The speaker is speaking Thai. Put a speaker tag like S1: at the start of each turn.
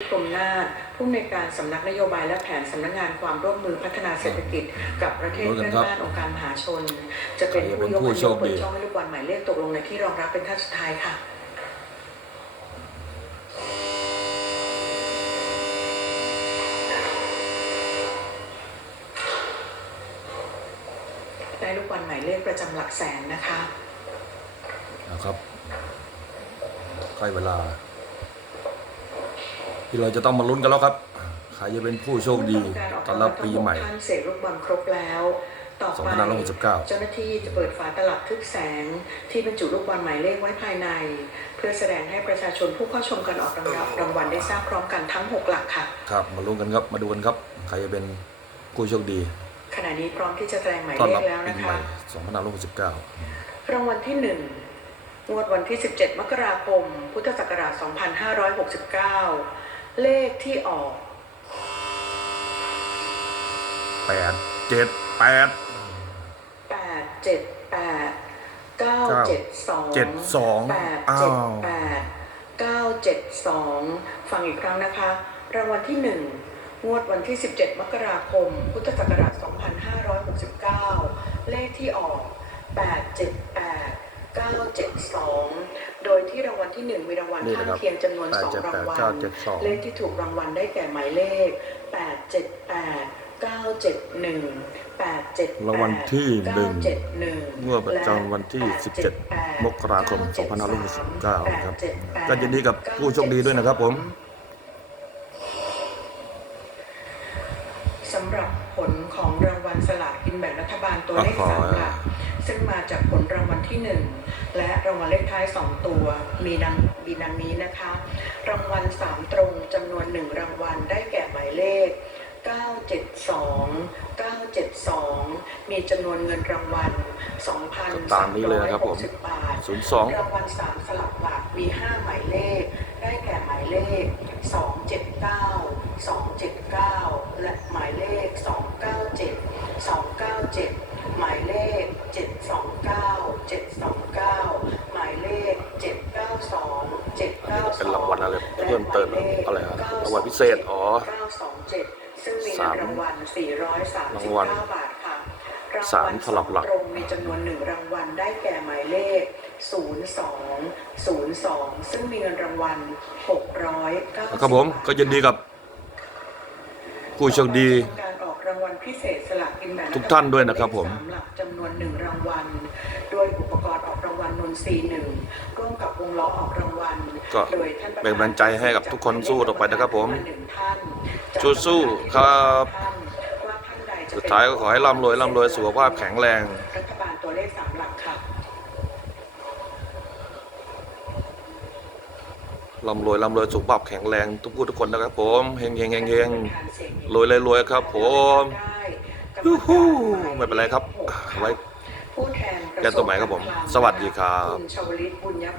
S1: กรมนาถผู้อำนวยการสำนักนโยบายและแผนสำนักงานความร่วมมือพัฒนาเศรษฐกิจ กับประเทศเพื่อนบ้านองค์การมหาชน จะเป็นผู้ยก
S2: ผู้
S1: นาย
S2: โช
S1: ก
S2: ค
S1: เปิ
S2: ดี
S1: ช่องให้ลูกบอลหมายเลขตกลงในที่รองรับเป็นท่านสุดท้ายค่ะได้ลูกบอลหมายเลขประจำหลักแสนนะคะ
S2: นะครับใกล้เวลา ที่เราจะต้องมาลุ้นกันแล้วครับ ใครจะเป็นผู้โชคดีต้อนรับปีใหม่
S1: ท่านเสกลูกบอลครบแล้วต่อไป
S2: 2569
S1: เจ้าหน้าที่จะเปิดฝาตลับทึกแสง ที่บรรจุลูกบอลหมายเลขไว้ภายใน เพื่อแสดงให้ประชาชนผู้เข้าชมการออกรางวัลรางวัลได้ทราบพร้อมกันทั้ง 6 หลักค่ะ
S2: ครับ มาลุ้นกันครับ มาดูกันครับ ใครจะเป็นผู้โชคดี
S1: ขณะนี้พร้อมที่จะแสดงหมาย
S2: ต้อน
S1: เล
S2: รับ
S1: ขแล้ว
S2: ปี
S1: นะ
S2: ใหม่
S1: คะ
S2: 2569
S1: รางวัลที่ 1 งวดวันที่ 17 มกราคม พุทธศักราช 2569 เลขที่ออก
S2: แปดเจ็ดแปด
S1: แปดเจ็ดแปดเก้าเจ็ดสอง
S2: เจ็ดสอง
S1: แปด
S2: อ้า
S1: เจ็ด
S2: ว
S1: แปดเก้าเจ็ดสองฟังอีกครั้งนะคะ รางวัลที่หนึ่งงวดวันที่ 17 มกราคม พุทธศักราช 2569 เลขที่ออก 878 972โดย ที่รางวัลที่หนึ่งมีรางวัล
S2: นี่
S1: ข้า
S2: นะ
S1: ง
S2: ครับ
S1: เคียงจำนวน
S2: แปด
S1: สอง
S2: เจ็ด
S1: รา
S2: แป
S1: ง
S2: ด
S1: วัล
S2: เก้าเจ็ดสอง
S1: เลขที่ถูกรางวัลได้แก่หมายเลข 878 971 878
S2: รางวัลที่หนึ่ง
S1: 971
S2: งวดประจำวันที่ 17 มกราคม 2569นะครับก็ยินดีกับผู้โชคดีด้วยนะครับผม
S1: สำหรับผลของรางวัลสลากกินแบ่งรัฐบาลตัวเลข
S2: ขอ
S1: สามหลักซึ่งมาจากผลรางวัลที่หนึ่ง และรางวัลเลขท้ายสองตัว มีดังมีดังนี้นะคะ รางวัลสามตรงจำนวนหนึ่งรางวัลได้แก่หมายเลข 972 972 มีจำนวนเงินรางวัล2,360
S2: ตามนี้เลยนะครับผม
S1: บาท
S2: 02
S1: รางวัลสามสลับหลักมี 5 หมายเลข ได้แก่หมายเลข 279 279 เป็
S2: นรางวัลอะไรเพิ่มเติมอะไรอะรางวัลพิเศษอ๋อ
S1: 927ซึ่งมีเงิ
S2: สาม
S1: นรางวัล
S2: รางวัล
S1: 439บาทค่ะ
S2: สามสลับหลัก
S1: ตรงมีจำนวนหนึ่งรางวัลได้แก่หมายเลข 02 02 ซึ่งมีเงินรางวัล690
S2: นะครับผมก็ยินดีกับผู้โชคดี
S1: การออกรางวัลพิเศษสลากกินแบ่ง
S2: ทุกท่านด้วยนะครับผม
S1: สามหลักจำนวนหนึ่งรางวัลด้วยอุปก รณ์ออกรางวัลนนทรีหนึ่งร่วมกับวงล้อออกรางวัล
S2: ก็
S1: โดยท่านประธาน
S2: เป็นกำลังใจให้กับทุกคนสู้ต่อไปนะครับผม
S1: หนึ่งท่าน
S2: สู้ๆครับ
S1: ว่าท่านใดจะ
S2: สุดท้ายก็ขอให้ร่ำรวยร่ำรวยสุขภาพแข็งแรง
S1: รัฐบาลตัวเลขสามหลักค่ะ
S2: ร่ำรวยร่ำรวยสุขภาพแข็งแรงทุกผู้ทุกคนนะครับผมเฮงเฮงเฮงเฮงรวยเลยรวยครับผมยูฮูไม่เป็นไรครับไว้
S1: ผู้ แทน
S2: แก้ตัวใหม่ครับผม สวัสดีครับ